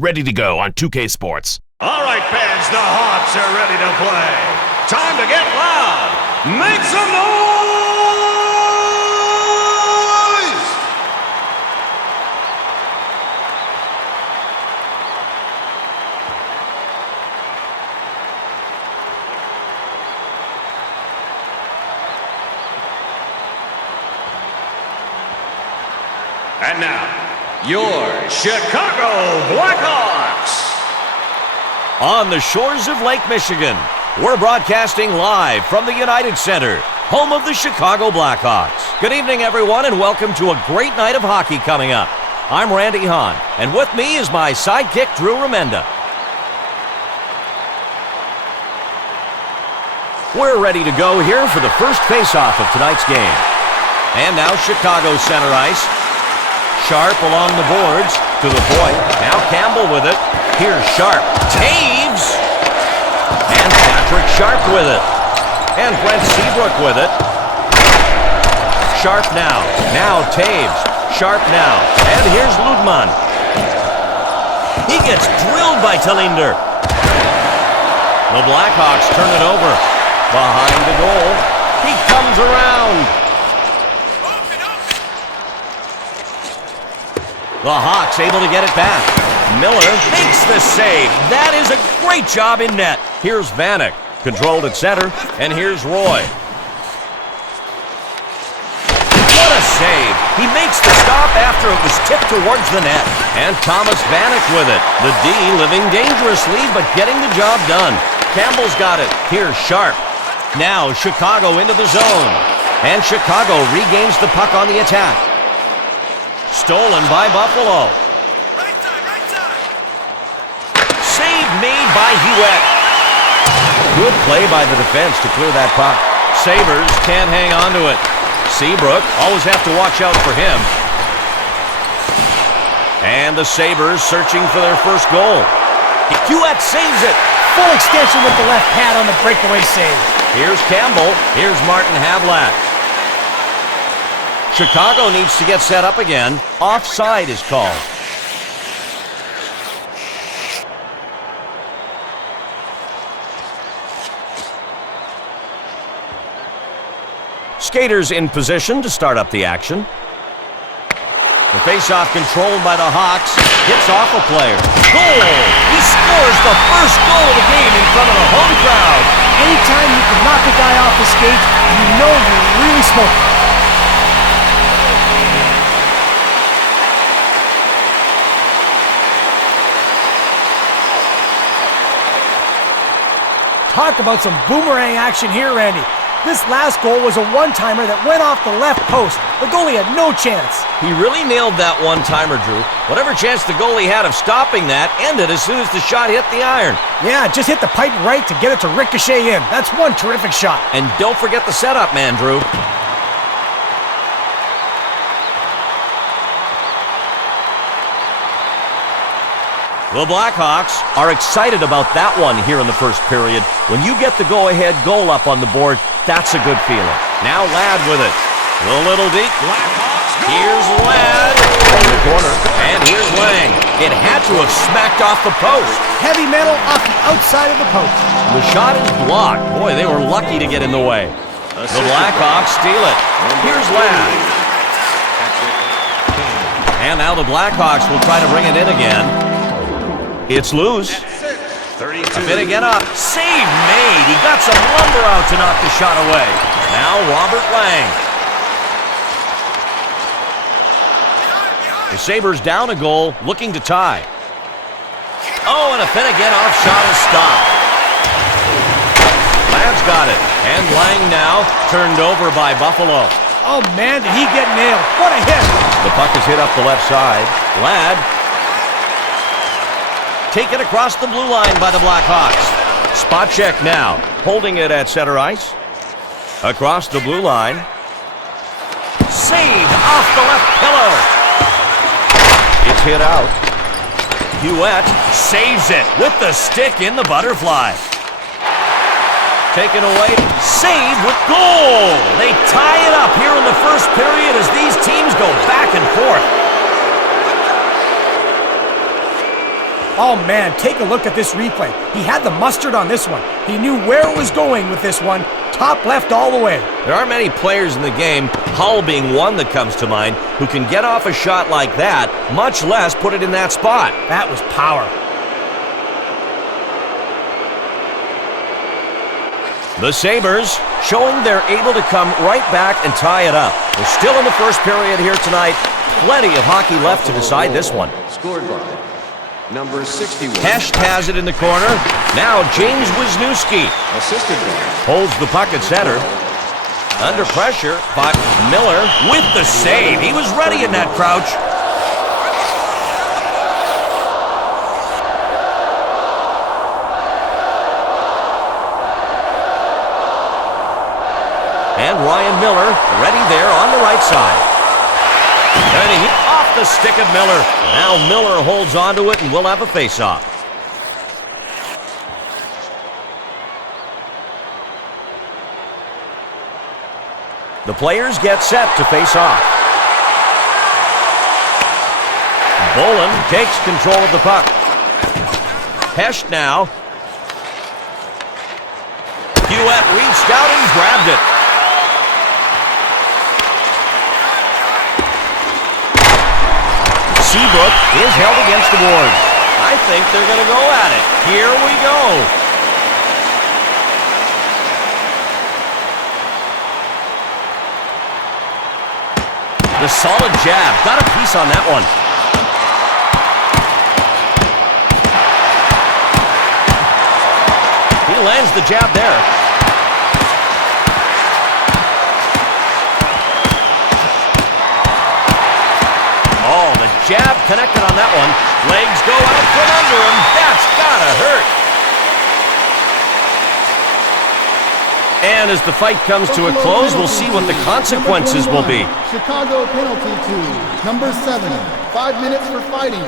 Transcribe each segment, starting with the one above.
ready to go on 2K Sports. All right, fans, the Hawks are ready to play. Time to get loud. Make some noise! And now, your Chicago Blackhawks. On the shores of Lake Michigan, we're broadcasting live from the United Center, home of the Chicago Blackhawks. Good evening, everyone, and welcome to a great night of hockey coming up. I'm Randy Hahn, and with me is my sidekick, Drew Remenda. We're ready to go here for the first face-off of tonight's game. And now Chicago center ice. Sharp along the boards to the point. Now Campbell with it. Here's Sharp. Taves! And Patrick Sharp with it. And Brent Seabrook with it. Sharp now. Now Taves. Sharp now. And here's Ludman. He gets drilled by Talinder. The Blackhawks turn it over. Behind the goal. He comes around. The Hawks able to get it back. Miller makes the save. That is a great job in net. Here's Vanek, controlled at center, and here's Roy. What a save. He makes the stop after it was tipped towards the net. And Thomas Vanek with it. The D living dangerously, but getting the job done. Campbell's got it. Here's Sharp. Now Chicago into the zone. And Chicago regains the puck on the attack. Stolen by Buffalo. Right side. Save made by Hewitt. Good play by the defense to clear that puck. Sabres can't hang on to it. Seabrook, always have to watch out for him. And the Sabres searching for their first goal. Hewitt saves it. Full extension with the left pad on the breakaway save. Here's Campbell. Here's Martin Havlat. Chicago needs to get set up again. Offside is called. Skaters in position to start up the action. The faceoff controlled by the Hawks. Hits off a player. Goal! He scores the first goal of the game in front of the home crowd. Anytime you can knock a guy off the skates, you know you're really smoking. Talk about some boomerang action here, Randy. This last goal was a one-timer that went off the left post. The goalie had no chance. He really nailed that one-timer, Drew. Whatever chance the goalie had of stopping that ended as soon as the shot hit the iron. Yeah, just hit the pipe right to get it to ricochet in. That's one terrific shot. And don't forget the setup, man, Drew. The Blackhawks are excited about that one here in the first period. When you get the go-ahead goal up on the board, that's a good feeling. Now Ladd with it. A little deep. Blackhawks go! Here's Ladd in the corner. And here's Lang. It had to have smacked off the post. Heavy metal off the outside of the post. The shot is blocked. Boy, they were lucky to get in the way. The Blackhawks steal it. Here's Ladd. And now the Blackhawks will try to bring it in again. It's loose. 32. A bit again up. Save made. He got some lumber out to knock the shot away. Now Robert Lang. The Sabres down a goal, looking to tie. Oh, and a Finnegan off shot is stopped. Ladd's got it. And Lang now turned over by Buffalo. Oh, man, did he get nailed. What a hit. The puck is hit up the left side. Ladd taken across the blue line by the Blackhawks. Spot check now. Holding it at center ice. Across the blue line. Saved off the left pillar. It's hit out. Hewitt saves it with the stick in the butterfly. Taken away. Saved with goal. They tie it up here in the first period as these teams go back and forth. Oh man, take a look at this replay. He had the mustard on this one. He knew where it was going with this one. Top left all the way. There aren't many players in the game, Hull being one that comes to mind, who can get off a shot like that, much less put it in that spot. That was power. The Sabres showing they're able to come right back and tie it up. We're still in the first period here tonight. Plenty of hockey left to decide this one. Scored by number 61. Hesht has it in the corner. Now James Wisniewski Assisted by holds the puck at center. Under pressure by Miller with the save. He was ready in that crouch. And Ryan Miller ready there on the right side. And he off the stick of Miller. Now Miller holds onto it and we'll have a face-off. The players get set to face off. Bolin takes control of the puck. Hesht now. Hewitt reached out and grabbed it. Seabrook is held against the boards. I think they're going to go at it. Here we go. The solid jab. Got a piece on that one. He lands the jab there. Oh, the jab connected on that one. Legs go out from under him. That's gotta hurt. And as the fight comes to a close, we'll see what the consequences will be. Chicago penalty to number 7. 5 minutes for fighting.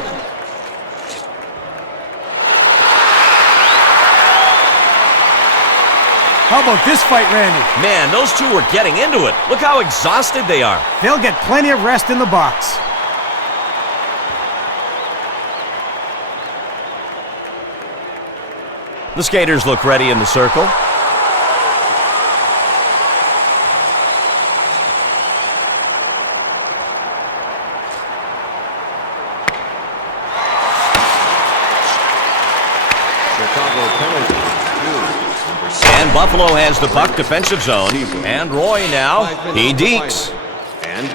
How about this fight, Randy? Man, those two were getting into it. Look how exhausted they are. They'll get plenty of rest in the box. The skaters look ready in the circle. Chicago penalty. And Buffalo has the puck defensive zone. And Roy now, he dekes. And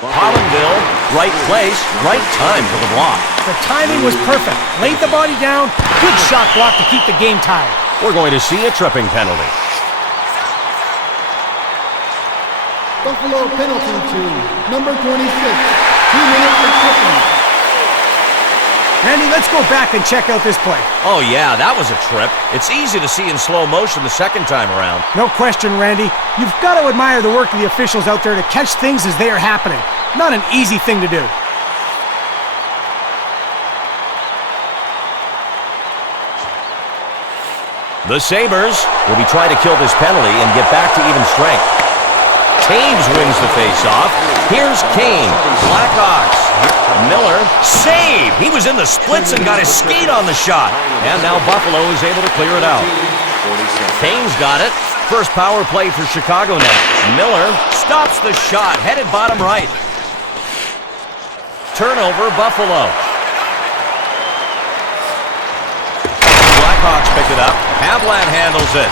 Hollandville, right place, right time for the block. The timing was perfect. Laid the body down. Good shot block to keep the game tied. We're going to see a tripping penalty. Buffalo penalty to number 26. 2 minutes for tripping. Randy, let's go back and check out this play. Oh yeah, that was a trip. It's easy to see in slow motion the second time around. No question, Randy. You've got to admire the work of the officials out there to catch things as they are happening. Not an easy thing to do. The Sabres will be trying to kill this penalty and get back to even strength. Taves wins the face-off. Here's Kane. Blackhawks. Miller. Save! He was in the splits and got his skate on the shot. And now Buffalo is able to clear it out. Kane's got it. First power play for Chicago now. Miller stops the shot. Headed bottom right. Turnover, Buffalo. Blackhawks pick it up. Havlat handles it.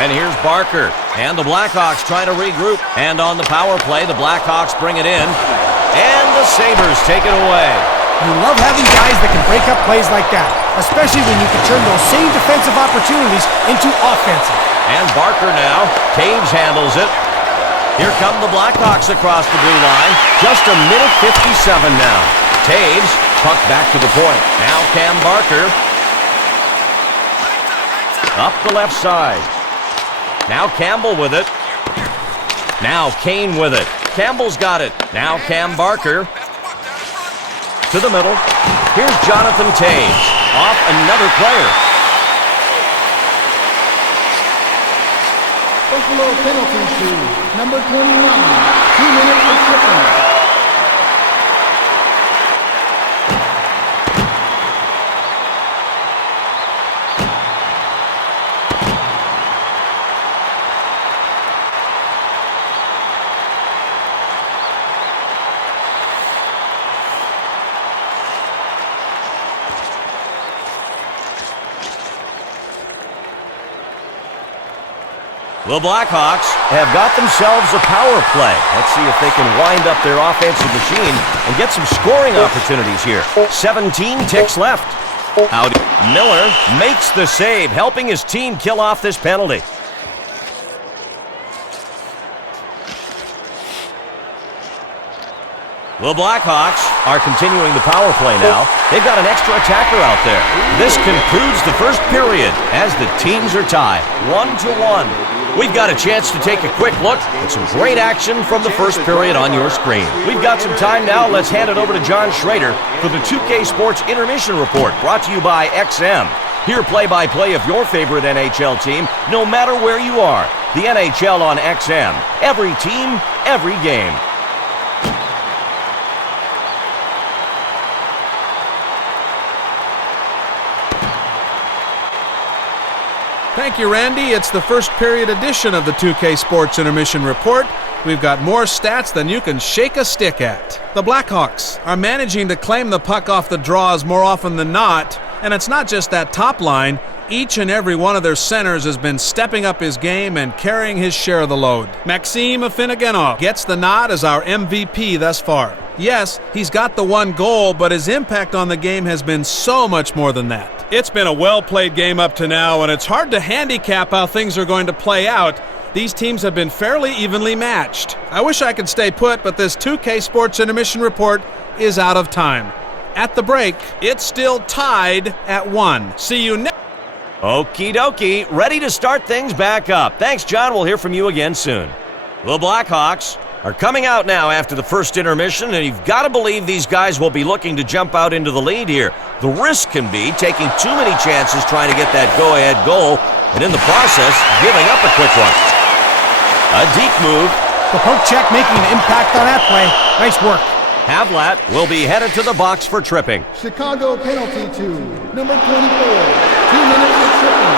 And here's Barker. And the Blackhawks try to regroup. And on the power play, the Blackhawks bring it in. And the Sabres take it away. You love having guys that can break up plays like that, especially when you can turn those same defensive opportunities into offensive. And Barker now. Taves handles it. Here come the Blackhawks across the blue line. Just a minute 57 now. Taves, puck back to the point. Now Cam Barker. Up the left side. Now Campbell with it. Now Kane with it. Campbell's got it. Now Cam Barker. To the middle. Here's Jonathan Taves. Off another player. Buffalo penalty to number 29. 2 minutes for tripping. The Blackhawks have got themselves a power play. Let's see if they can wind up their offensive machine and get some scoring opportunities here. 17 ticks left. Out. Miller makes the save, helping his team kill off this penalty. The Blackhawks are continuing the power play now. They've got an extra attacker out there. This concludes the first period as the teams are tied 1-1. We've got a chance to take a quick look at some great action from the first period on your screen. We've got some time now. Let's hand it over to John Schrader for the 2K Sports Intermission Report, brought to you by XM. Hear play-by-play of your favorite NHL team, no matter where you are. The NHL on XM. Every team, every game. Thank you, Randy. It's the first period edition of the 2K Sports Intermission Report. We've got more stats than you can shake a stick at. The Blackhawks are managing to claim the puck off the draws more often than not, and it's not just that top line. Each and every one of their centers has been stepping up his game and carrying his share of the load. Maxim Afinogenov gets the nod as our MVP thus far. Yes, he's got the one goal, but his impact on the game has been so much more than that. It's been a well-played game up to now, and it's hard to handicap how things are going to play out. These teams have been fairly evenly matched. I wish I could stay put, but this 2K Sports Intermission Report is out of time. At the break, it's still tied at 1. See you next. Okie dokie, ready to start things back up. Thanks, John. We'll hear from you again soon. The Blackhawks are coming out now after the first intermission, and you've got to believe these guys will be looking to jump out into the lead here. The risk can be taking too many chances trying to get that go-ahead goal, and in the process, giving up a quick one. A deep move. The poke check making an impact on that play. Nice work. Havlat will be headed to the box for tripping. Chicago penalty to number 24. 2 minutes of tripping.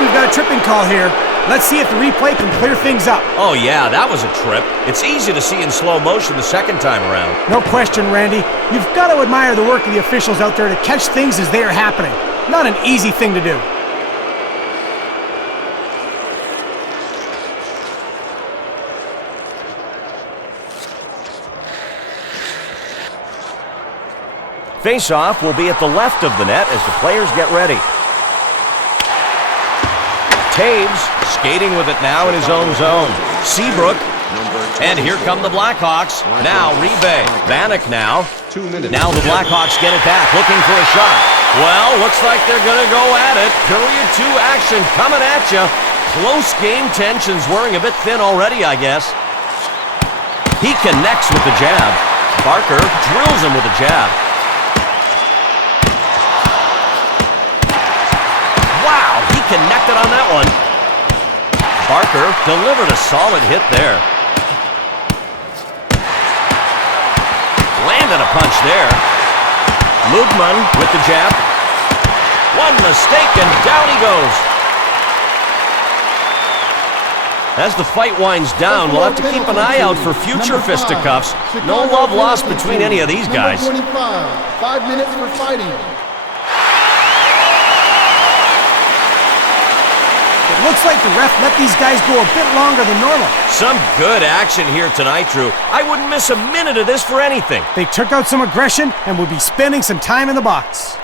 We've got a tripping call here. Let's see if the replay can clear things up. Oh yeah, that was a trip. It's easy to see in slow motion the second time around. No question, Randy. You've got to admire the work of the officials out there to catch things as they are happening. Not an easy thing to do. Face-off will be at the left of the net as the players get ready. Taves skating with it now in his own zone. Seabrook. And here come the Blackhawks. Now Rebay. Vanek now. 2 minutes. Now the Blackhawks get it back, looking for a shot. Well, looks like they're going to go at it. Period 2 action coming at you. Close game tensions wearing a bit thin already, I guess. He connects with the jab. Barker drills him with a jab. Wow, he connected on that one. Barker delivered a solid hit there. Landed a punch there. Lugman with the jab. One mistake and down he goes. As the fight winds down, we'll have to keep an eye out for future fisticuffs. No love lost between any of these guys. Number 25. 5 minutes for fighting. It looks like the ref let these guys go a bit longer than normal. Some good action here tonight, Drew. I wouldn't miss a minute of this for anything. They took out some aggression and will be spending some time in the box.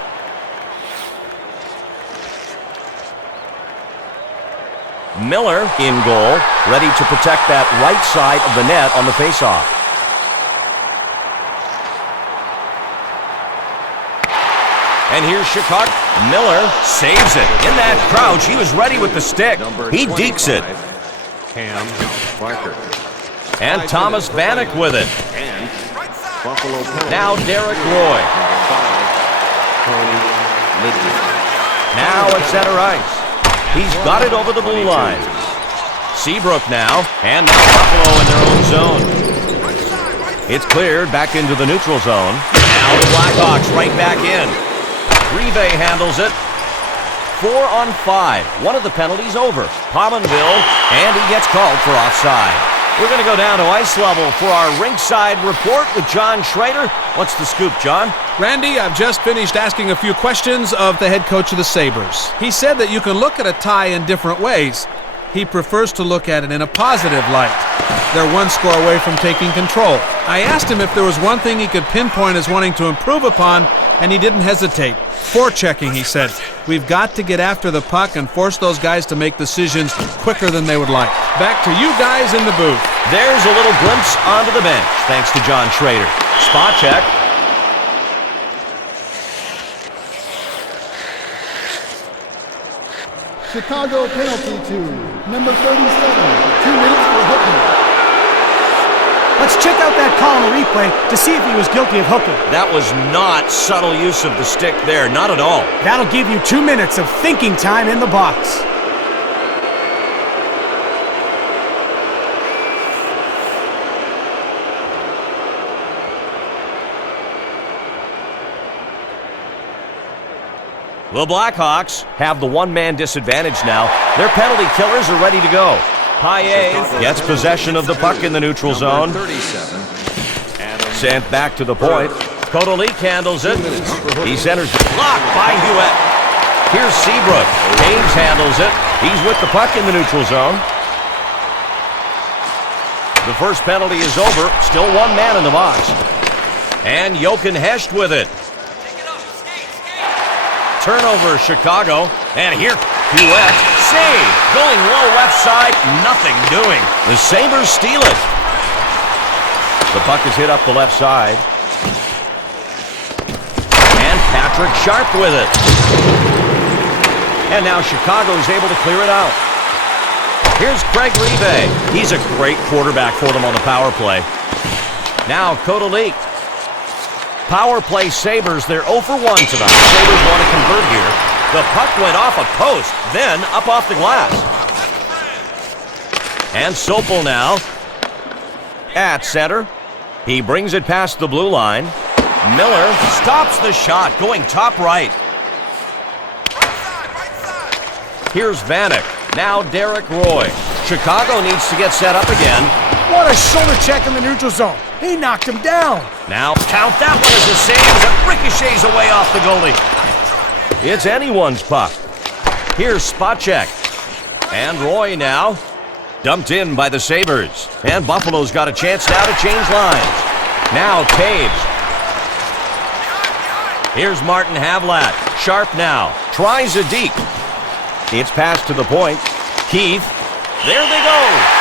Miller in goal, ready to protect that right side of the net on the faceoff. And here's Chicago. Miller saves it. In that crouch, he was ready with the stick. He dekes it. Cam Barker. And Thomas Vanek with it. And Buffalo penalty. Now Derek Roy. Tony Lidley. Now at center ice. He's got it over the blue line. Seabrook now. And now Buffalo in their own zone. It's cleared back into the neutral zone. Now the Blackhawks right back in. Rebay handles it. 4 on 5. One of the penalties over. Pominville, and he gets called for offside. We're going to go down to ice level for our ringside report with John Schrader. What's the scoop, John? Randy, I've just finished asking a few questions of the head coach of the Sabres. He said that you can look at a tie in different ways. He prefers to look at it in a positive light. They're one score away from taking control. I asked him if there was one thing he could pinpoint as wanting to improve upon, and he didn't hesitate. Forechecking, he said. We've got to get after the puck and force those guys to make decisions quicker than they would like. Back to you guys in the booth. There's a little glimpse onto the bench, thanks to John Schrader. Spot check. Chicago penalty to number 37. 2 minutes for hooking. Let's check out that call on the replay to see if he was guilty of hooking. That was not subtle use of the stick there, not at all. That'll give you 2 minutes of thinking time in the box. The Blackhawks have the one-man disadvantage now. Their penalty killers are ready to go. Paille gets possession of the puck in the neutral zone. 37. Sent back to the point. Kotolik handles it. He centers the block by Hewitt. Here's Seabrook. James handles it. He's with the puck in the neutral zone. The first penalty is over. Still one man in the box. And Jochen Hesht with it. Turnover, Chicago. And here, Hewitt. Save. Going low left side. Nothing doing. The Sabres steal it. The puck is hit up the left side. And Patrick Sharp with it. And now Chicago is able to clear it out. Here's Craig Rive. He's a great quarterback for them on the power play. Now Kotolik. Power play Sabres. They're 0 for 1 tonight. Sabres want to convert here. The puck went off a post, then up off the glass. And Sopel now at center. He brings it past the blue line. Miller stops the shot, going top right. Here's Vanek. Now Derek Roy. Chicago needs to get set up again. What a shoulder check in the neutral zone. He knocked him down. Now count that one as a save as it ricochets away off the goalie. It's anyone's puck. Here's spot check. And Roy now. Dumped in by the Sabres. And Buffalo's got a chance now to change lines. Now Taves. Here's Martin Havlat. Sharp now. Tries a deep. It's passed to the point. Keith. There they go.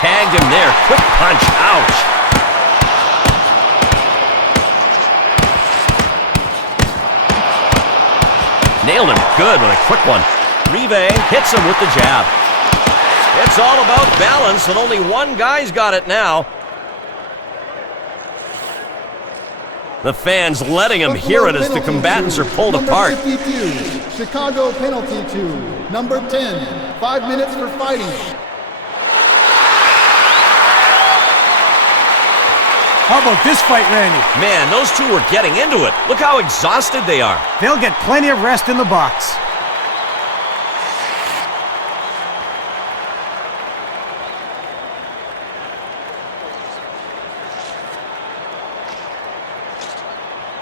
Tagged him there. Quick punch. Ouch. Nailed him good with a quick one. Rive hits him with the jab. It's all about balance, and only one guy's got it now. The fans letting him hear it as the combatants are pulled apart. Number 52, Chicago penalty to number 10. 5 minutes for fighting. How about this fight, Randy? Man, those two were getting into it. Look how exhausted they are. They'll get plenty of rest in the box.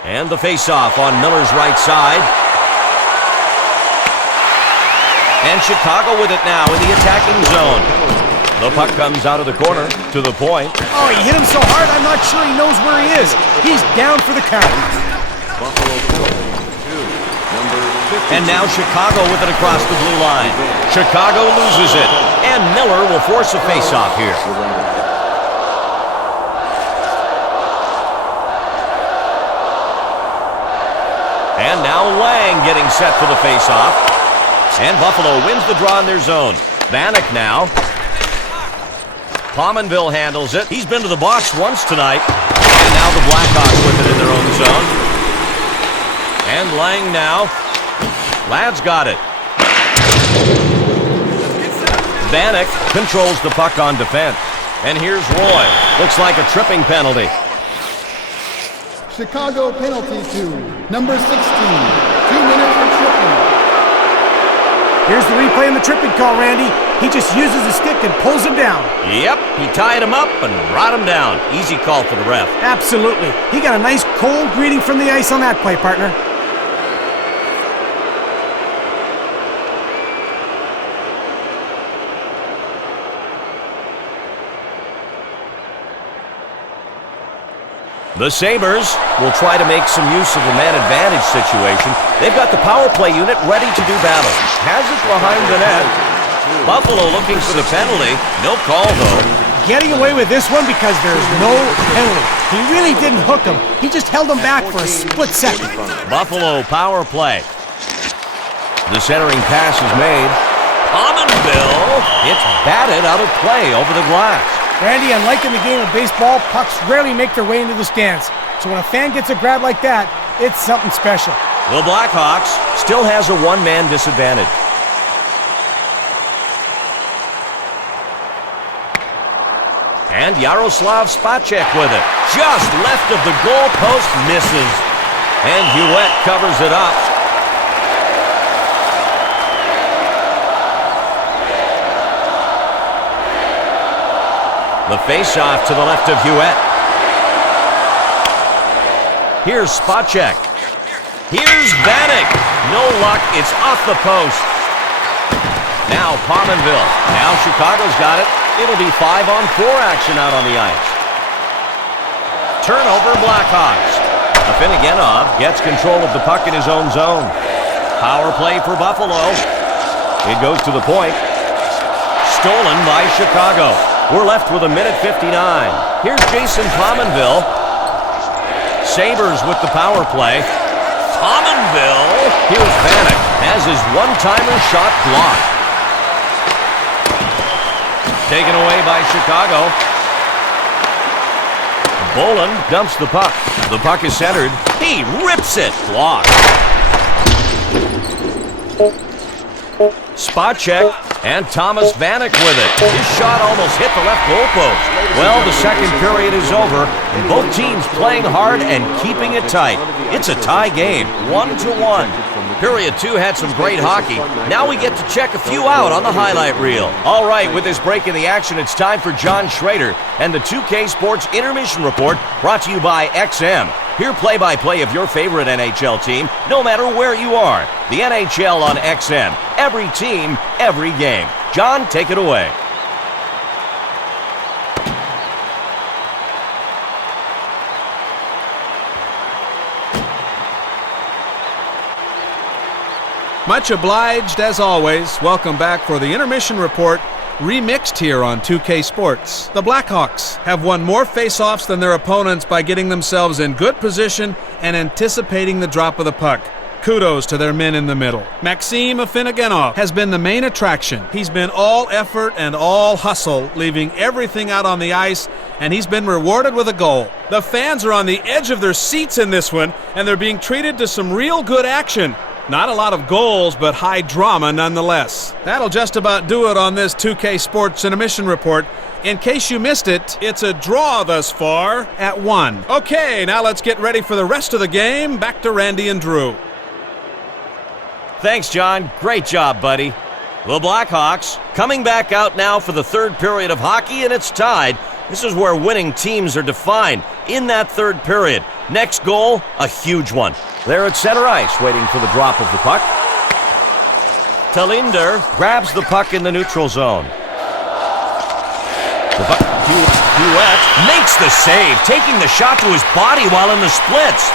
And the face-off on Miller's right side. And Chicago with it now in the attacking zone. The puck comes out of the corner to the point. Oh, he hit him so hard, I'm not sure he knows where he is. He's down for the count. Buffalo penalty to number 50. And now Chicago with it across the blue line. Chicago loses it. And Miller will force a face-off here. And now Lang getting set for the face-off. And Buffalo wins the draw in their zone. Vanek now. Pominville handles it. He's been to the box once tonight. And now the Blackhawks with it in their own zone. And Lang now. Ladd's got it. Vanek controls the puck on defense. And here's Roy. Looks like a tripping penalty. Chicago penalty to number 16. 2 minutes for tripping. Here's the replay on the tripping call, Randy. He just uses his stick and pulls him down. Yep, he tied him up and brought him down. Easy call for the ref. Absolutely. He got a nice cold greeting from the ice on that play, partner. The Sabres will try to make some use of the man advantage situation. They've got the power play unit ready to do battle. Has it behind the net. Buffalo looking for the penalty. No call, though. Getting away with this one because there's no penalty. He really didn't hook him. He just held him back for a split second. Buffalo power play. The centering pass is made. Pominville. It's batted out of play over the glass. Randy, unlike in the game of baseball, pucks rarely make their way into the stands. So when a fan gets a grab like that, it's something special. The Blackhawks still has a one-man disadvantage. And Yaroslav Spacek with it. Just left of the goal post, misses. And Hewitt covers it up. The face-off to the left of Hewitt. Here's Spacek. Here's Vanek. No luck. It's off the post. Now Pominville. Now Chicago's got it. It'll be 5-on-4 action out on the ice. Turnover Blackhawks. Afinogenov gets control of the puck in his own zone. Power play for Buffalo. It goes to the point. Stolen by Chicago. We're left with 1:59. Here's Jason Pominville. Sabres with the power play. Pominville. Here's Vanek. Has his one-timer shot blocked. Taken away by Chicago. Bolin dumps the puck. The puck is centered. He rips it. Blocked. Spacek and Thomas Vanek with it. His shot almost hit the left goalpost. Well, the second period is over, and both teams playing hard and keeping it tight. It's a tie game, 1-1. Period 2 had some great hockey. Now we get to check a few out on the highlight reel. All right, with this break in the action, it's time for John Schrader and the 2K Sports Intermission Report, brought to you by XM. Hear play-by-play of your favorite NHL team, no matter where you are. The NHL on XM. Every team, every game. John, take it away. Much obliged, as always. Welcome back for the Intermission Report, remixed here on 2K Sports. The Blackhawks have won more face-offs than their opponents by getting themselves in good position and anticipating the drop of the puck. Kudos to their men in the middle. Maxim Afinogenov has been the main attraction. He's been all effort and all hustle, leaving everything out on the ice, and he's been rewarded with a goal. The fans are on the edge of their seats in this one, and they're being treated to some real good action. Not a lot of goals, but high drama nonetheless. That'll just about do it on this 2K Sports Intermission Report. In case you missed it, it's a draw thus far at 1. Okay, now let's get ready for the rest of the game. Back to Randy and Drew. Thanks, John. Great job, buddy. The Blackhawks coming back out now for the third period of hockey, and it's tied. This is where winning teams are defined in that third period. Next goal, a huge one. They're at center ice, waiting for the drop of the puck. Talinder grabs the puck in the neutral zone. The puck, Hewitt makes the save, taking the shot to his body while in the splits.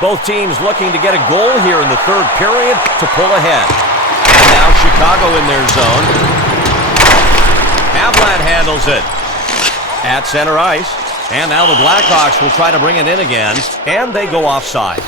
Both teams looking to get a goal here in the third period to pull ahead. And now Chicago in their zone. Havlat handles it at center ice. And now the Blackhawks will try to bring it in again. And they go offside.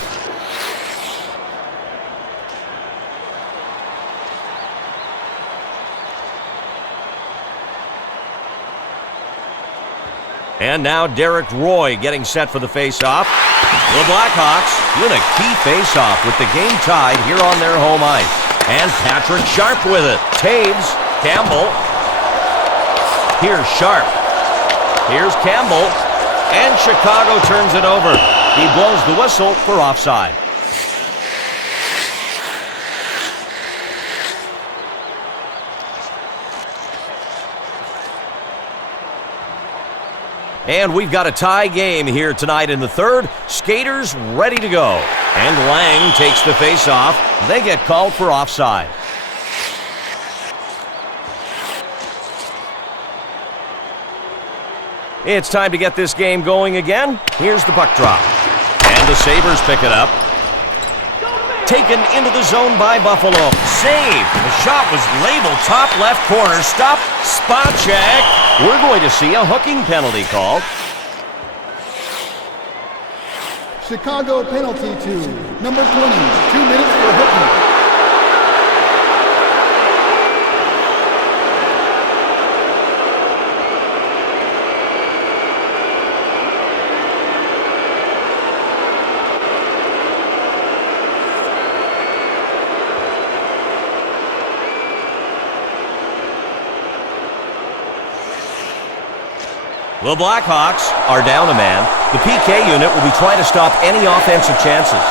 And now Derek Roy getting set for the face-off. The Blackhawks win a key face-off with the game tied here on their home ice. And Patrick Sharp with it. Taves, Campbell. Here's Sharp. Here's Campbell. And Chicago turns it over. He blows the whistle for offside. And we've got a tie game here tonight in the third. Skaters ready to go. And Lang takes the face-off. They get called for offside. It's time to get this game going again. Here's the puck drop. And the Sabres pick it up. Taken into the zone by Buffalo. Saved. The shot was labeled top left corner. Stop. Spot check. We're going to see a hooking penalty called. Chicago penalty to number 20. 2 minutes for hooking. The Blackhawks are down a man. The PK unit will be trying to stop any offensive chances.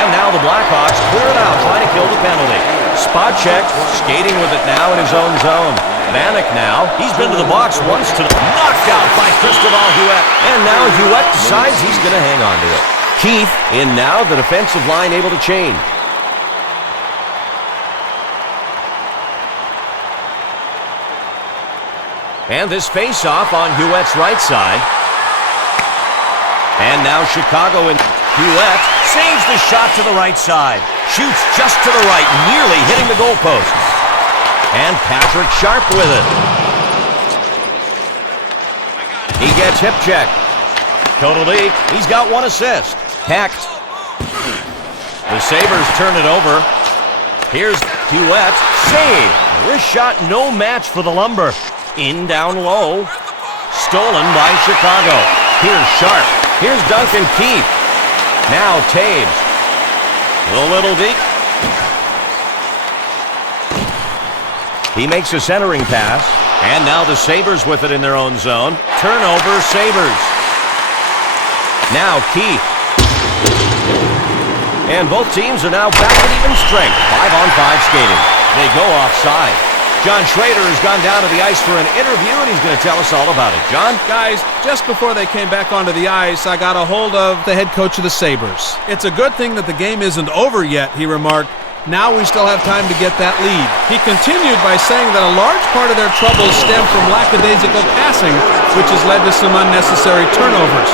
And now the Blackhawks clear it out, trying to kill the penalty. Spot check, skating with it now in his own zone. Vanek now. He's been to the box once to knocked out by Cristobal Huet. And now Huet decides he's going to hang on to it. Keith in now, the defensive line able to change. And this face-off on Huet's right side. And now Chicago and Huet saves the shot to the right side. Shoots just to the right, nearly hitting the goalpost. And Patrick Sharp with it. He gets hip checked. Total leak. He's got 1 assist. Hacked. The Sabres turn it over. Here's Huet. Save. This shot no match for the Lumber. In down low. Stolen by Chicago. Here's Sharp. Here's Duncan Keith. Now Taves. A little deep. He makes a centering pass. And now the Sabres with it in their own zone. Turnover, Sabres. Now Keith. And both teams are now back at even strength. 5-on-5 skating. They go offside. John Schrader has gone down to the ice for an interview, and he's going to tell us all about it. John? Guys, just before they came back onto the ice, I got a hold of the head coach of the Sabres. It's a good thing that the game isn't over yet, he remarked. Now we still have time to get that lead. He continued by saying that a large part of their troubles stem from lackadaisical passing, which has led to some unnecessary turnovers.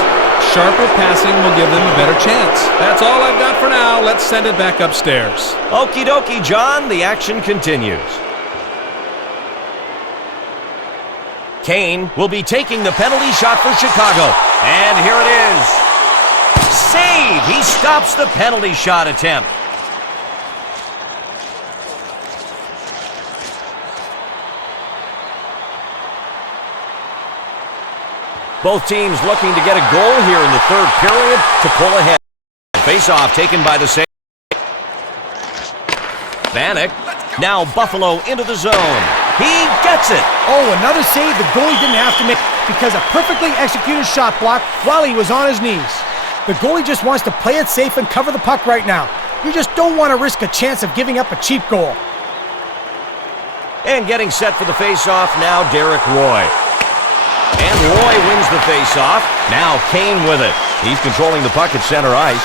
Sharper passing will give them a better chance. That's all I've got for now. Let's send it back upstairs. Okie dokie, John. The action continues. Kane will be taking the penalty shot for Chicago. And here it is. Save! He stops the penalty shot attempt. Both teams looking to get a goal here in the third period to pull ahead. Face-off taken by the Sabres. Vanek. Now Buffalo into the zone. He gets it. Oh, another save the goalie didn't have to make because a perfectly executed shot block while he was on his knees. The goalie just wants to play it safe and cover the puck right now. You just don't want to risk a chance of giving up a cheap goal. And getting set for the face-off now, Derek Roy. And Roy wins the face-off. Now Kane with it. He's controlling the puck at center ice.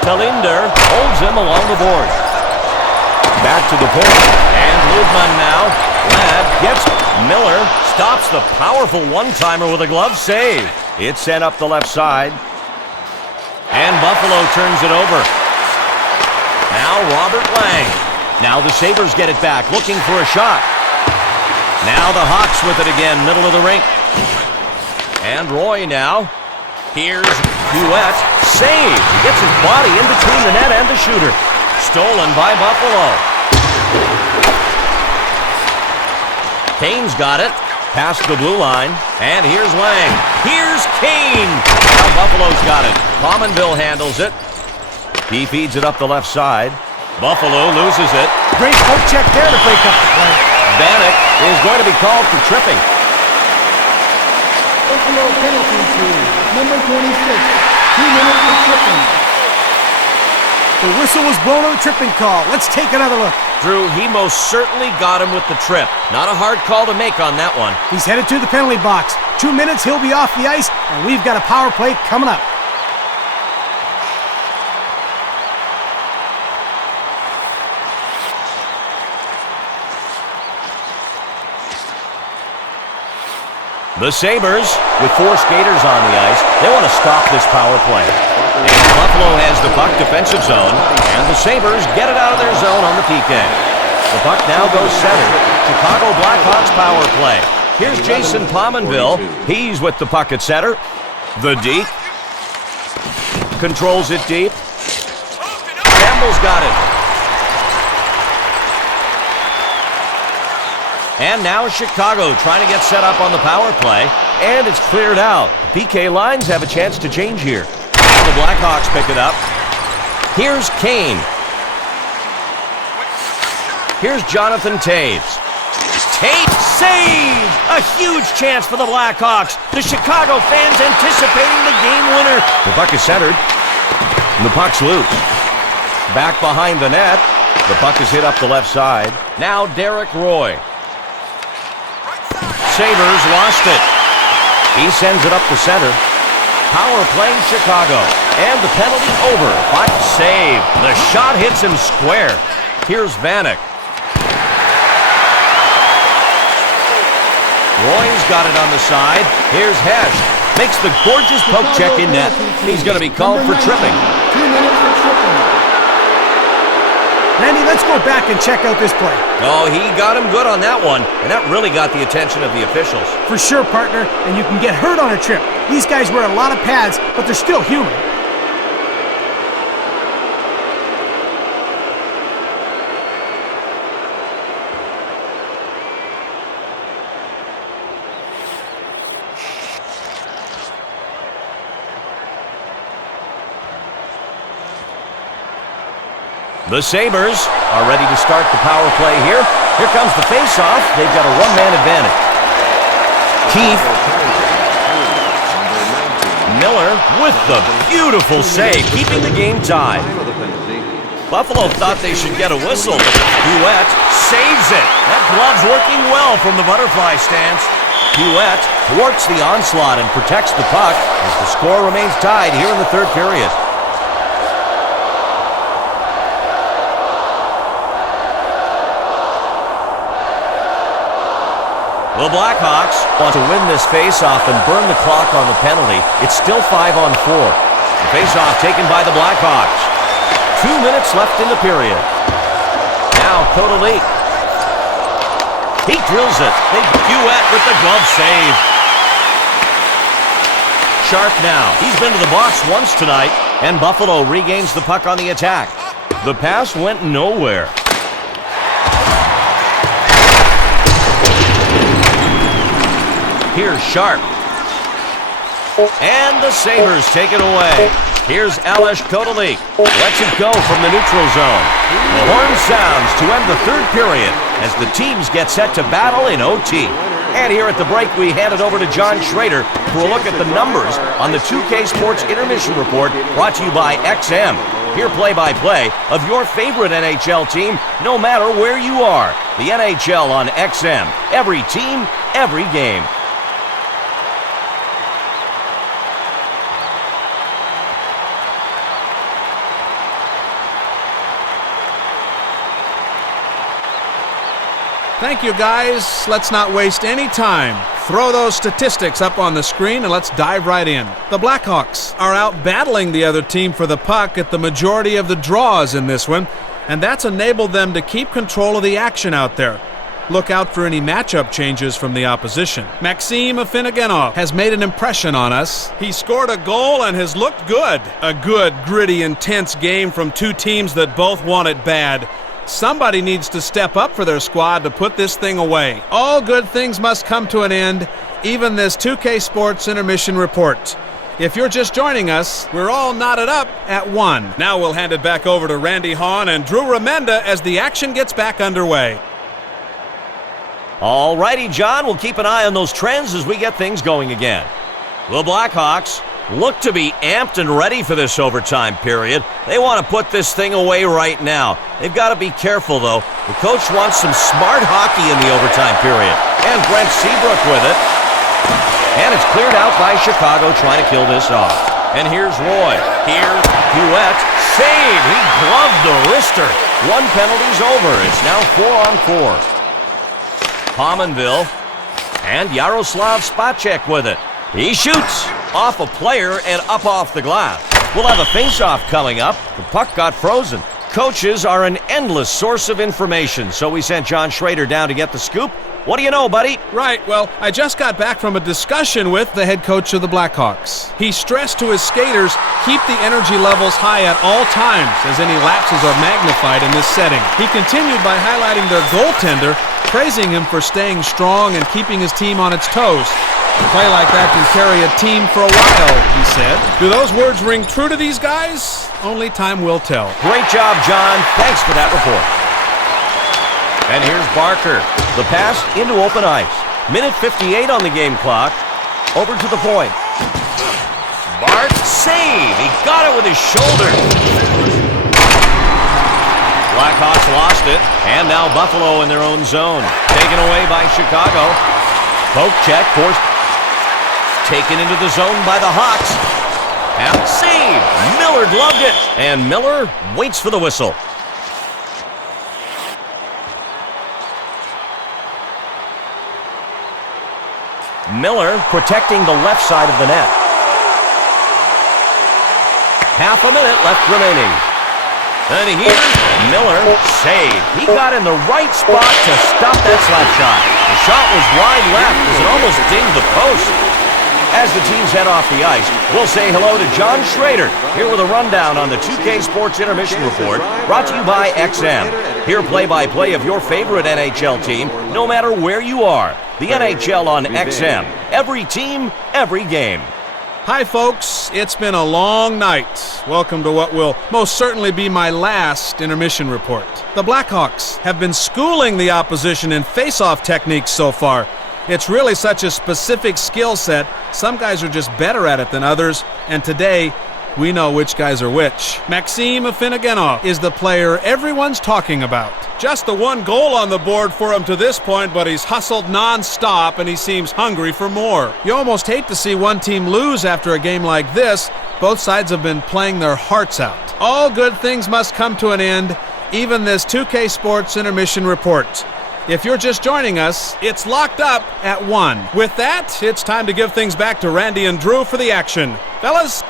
Talinder holds him along the boards. Back to the point. And Ludman now. Ladd gets Miller. Stops the powerful one-timer with a glove save. It's sent up the left side. And Buffalo turns it over. Now Robert Lang. Now the Sabres get it back, looking for a shot. Now the Hawks with it again, middle of the rink. And Roy now. Here's Huet. Save. He gets his body in between the net and the shooter. Stolen by Buffalo. Kane's got it. Past the blue line. And here's Lang. Here's Kane. Now Buffalo's got it. Pominville handles it. He feeds it up the left side. Buffalo loses it. Great poke check there to break up the play. Vanek is going to be called for tripping. Buffalo penalty to number 26. 2 minutes for tripping. The whistle was blown on the tripping call. Let's take another look. Drew, he most certainly got him with the trip. Not a hard call to make on that one. He's headed to the penalty box. 2 minutes, he'll be off the ice, and we've got a power play coming up. The Sabres, with 4 skaters on the ice, they want to stop this power play. And Buffalo has the puck, defensive zone, and the Sabres get it out of their zone on the PK. The puck now goes center. Chicago Blackhawks power play. Here's Jason Pominville. He's with the puck at center. The Deke controls it deep. Campbell's got it. And now Chicago trying to get set up on the power play. And it's cleared out. The PK lines have a chance to change here. And the Blackhawks pick it up. Here's Kane. Here's Jonathan Taves. Taves saves! A huge chance for the Blackhawks. The Chicago fans anticipating the game winner. The puck is centered. And the puck's loose. Back behind the net. The puck is hit up the left side. Now Derek Roy. Sabres lost it. He sends it up the center. Power playing Chicago. And the penalty over. But save. The shot hits him square. Here's Vanek. Roy's got it on the side. Here's Hesh. Makes the gorgeous poke check in net. He's going to be called for tripping. 2 minutes for tripping. Randy, let's go back and check out this play. Oh, he got him good on that one, and that really got the attention of the officials. For sure, partner, and you can get hurt on a trip. These guys wear a lot of pads, but they're still human. The Sabres are ready to start the power play here. Here comes the face-off. They've got a one-man advantage. Keith. Miller with the beautiful save, keeping the game tied. Buffalo thought they should get a whistle, but Huet saves it. That glove's working well from the butterfly stance. Huet thwarts the onslaught and protects the puck as the score remains tied here in the third period. The Blackhawks want to win this face-off and burn the clock on the penalty. It's still 5-on-4. The face-off taken by the Blackhawks. 2 minutes left in the period. Now Kotelik. He drills it. Huet with the glove save. Sharp now. He's been to the box once tonight, and Buffalo regains the puck on the attack. The pass went nowhere. Here's Sharp. And the Sabres take it away. Here's Ales Kotelik. Lets it go from the neutral zone. The horn sounds to end the third period as the teams get set to battle in OT. And here at the break, we hand it over to John Schrader for a look at the numbers on the 2K Sports Intermission Report brought to you by XM. Hear play-by-play of your favorite NHL team no matter where you are. The NHL on XM. Every team, every game. Thank you, guys. Let's not waste any time. Throw those statistics up on the screen and let's dive right in. The Blackhawks are out battling the other team for the puck at the majority of the draws in this one, and that's enabled them to keep control of the action out there. Look out for any matchup changes from the opposition. Maxim Afinogenov has made an impression on us. He scored a goal and has looked good. A good, gritty, intense game from two teams that both want it bad. Somebody needs to step up for their squad to put this thing away. All good things must come to an end, even this 2K Sports Intermission Report. If you're just joining us, we're all knotted up at 1. Now we'll hand it back over to Randy Hahn and Drew Remenda as the action gets back underway. Alrighty, John, we'll keep an eye on those trends as we get things going again. The Blackhawks look to be amped and ready for this overtime period. They want to put this thing away right now. They've got to be careful, though. The coach wants some smart hockey in the overtime period. And Brent Seabrook with it. And it's cleared out by Chicago trying to kill this off. And here's Roy. Here's Hewitt. Save! He gloved the wrister. One penalty's over. It's now 4-on-4. Pominville. And Yaroslav Spacek with it. He shoots off a player and up off the glass. We'll have a face-off coming up. The puck got frozen. Coaches are an endless source of information, so we sent John Schrader down to get the scoop. What do you know, buddy? Right, well, I just got back from a discussion with the head coach of the Blackhawks. He stressed to his skaters, keep the energy levels high at all times, as any lapses are magnified in this setting. He continued by highlighting their goaltender, praising him for staying strong and keeping his team on its toes. A play like that can carry a team for a while, he said. Do those words ring true to these guys? Only time will tell. Great job, John. Thanks for that report. And here's Barker. The pass into open ice. Minute 58 on the game clock. Over to the point. Bart, save! He got it with his shoulder. Blackhawks lost it. And now Buffalo in their own zone. Taken away by Chicago. Poke check, forced. Taken into the zone by the Hawks. And save! Miller gloved it. And Miller waits for the whistle. Miller protecting the left side of the net. Half a minute left remaining. And here's Miller, save. He got in the right spot to stop that slap shot. The shot was wide left as it almost dinged the post. As the teams head off the ice, we'll say hello to John Schrader, here with a rundown on the 2K Sports Intermission Report, brought to you by XM. Hear play-by-play of your favorite NHL team, no matter where you are. The NHL on XM. Every team, every game. Hi, folks. It's been a long night. Welcome to what will most certainly be my last intermission report. The Blackhawks have been schooling the opposition in face-off techniques so far. It's really such a specific skill set. Some guys are just better at it than others, and today, we know which guys are which. Maxim Afinogenov is the player everyone's talking about. Just the one goal on the board for him to this point, but he's hustled non-stop and he seems hungry for more. You almost hate to see one team lose after a game like this. Both sides have been playing their hearts out. All good things must come to an end, even this 2K Sports Intermission Report. If you're just joining us, it's locked up at 1. With that, it's time to give things back to Randy and Drew for the action. Fellas?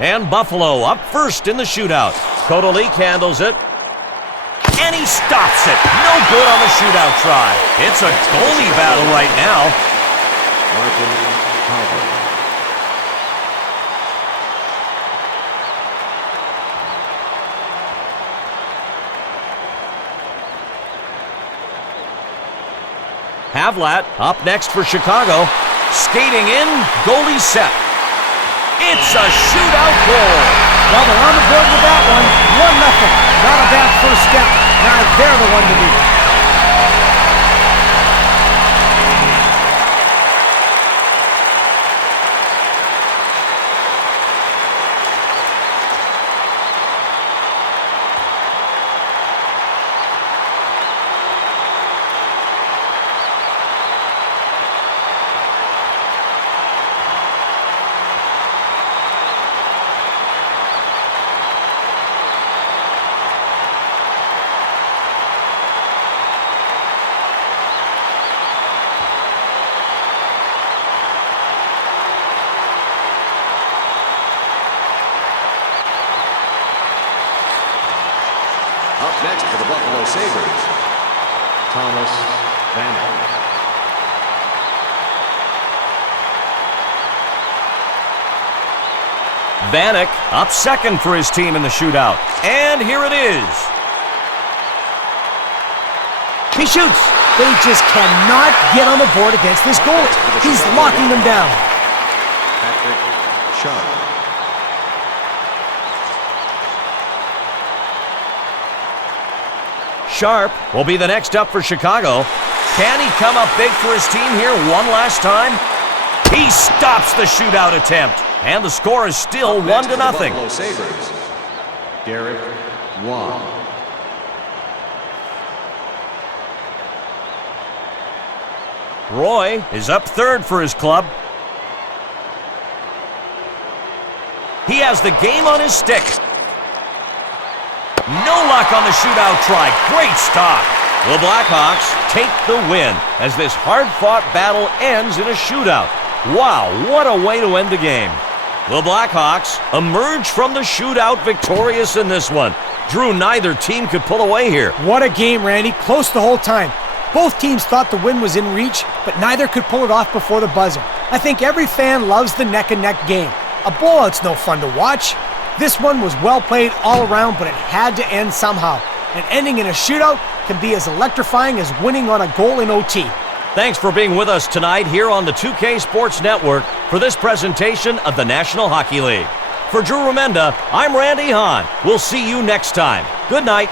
And Buffalo up first in the shootout. Kodalik handles it. And he stops it. No good on the shootout try. It's a goalie battle right now. Martin Calvert. Havlat up next for Chicago. Skating in, goalie set. It's a shootout goal. Well, they're on the board with that one. 1-0. Not a bad first step. Now they're the one to beat. Up next for the Buffalo Sabres, Thomas Vanek. Vanek up second for his team in the shootout. And here it is. He shoots. They just cannot get on the board against this goalie. He's locking them down. Patrick Sharp. Sharp will be the next up for Chicago. Can he come up big for his team here one last time? He stops the shootout attempt, and the score is still 1-0. Buffalo Sabres. Derek Waugh. Roy is up third for his club. He has the game on his stick. No luck on the shootout try. Great stop. The Blackhawks take the win as this hard-fought battle ends in a shootout. Wow, what a way to end the game. The Blackhawks emerge from the shootout victorious in this one. Drew, neither team could pull away here. What a game, Randy. Close the whole time. Both teams thought the win was in reach, but neither could pull it off before the buzzer. I think every fan loves the neck-and-neck game. A blowout's no fun to watch. This one was well played all around, but it had to end somehow. And ending in a shootout can be as electrifying as winning on a goal in OT. Thanks for being with us tonight here on the 2K Sports Network for this presentation of the National Hockey League. For Drew Remenda, I'm Randy Hahn. We'll see you next time. Good night.